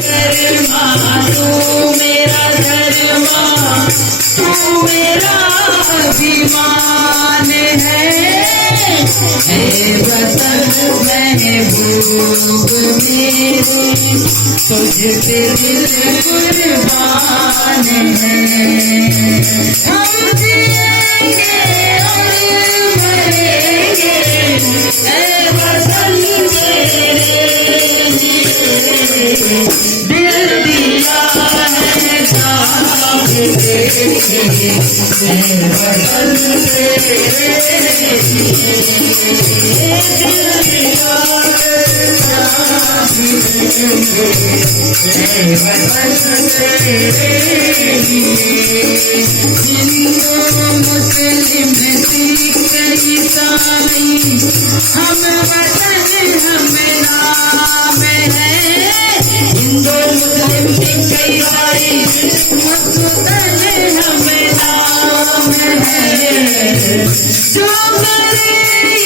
धर्मा तू मेरा धर्मा, तू मेरा अभिमान है। हे वतन महबूब मेरे, तुझ पे दिल कुर्बान है। हम जिएंगे और मरेंगे, हे वतन मेरे, दिल दिया है साथ देखे, हे वतन मेरे, दिल दिया है साथ देखे, हे वतन मेरे। हिंदू मुस्लिम सिख ईसाई, हम वतन हम नाम है। हिंदू मुस्लिम सिख ईसाई, वतन हम नाम है। जो मरे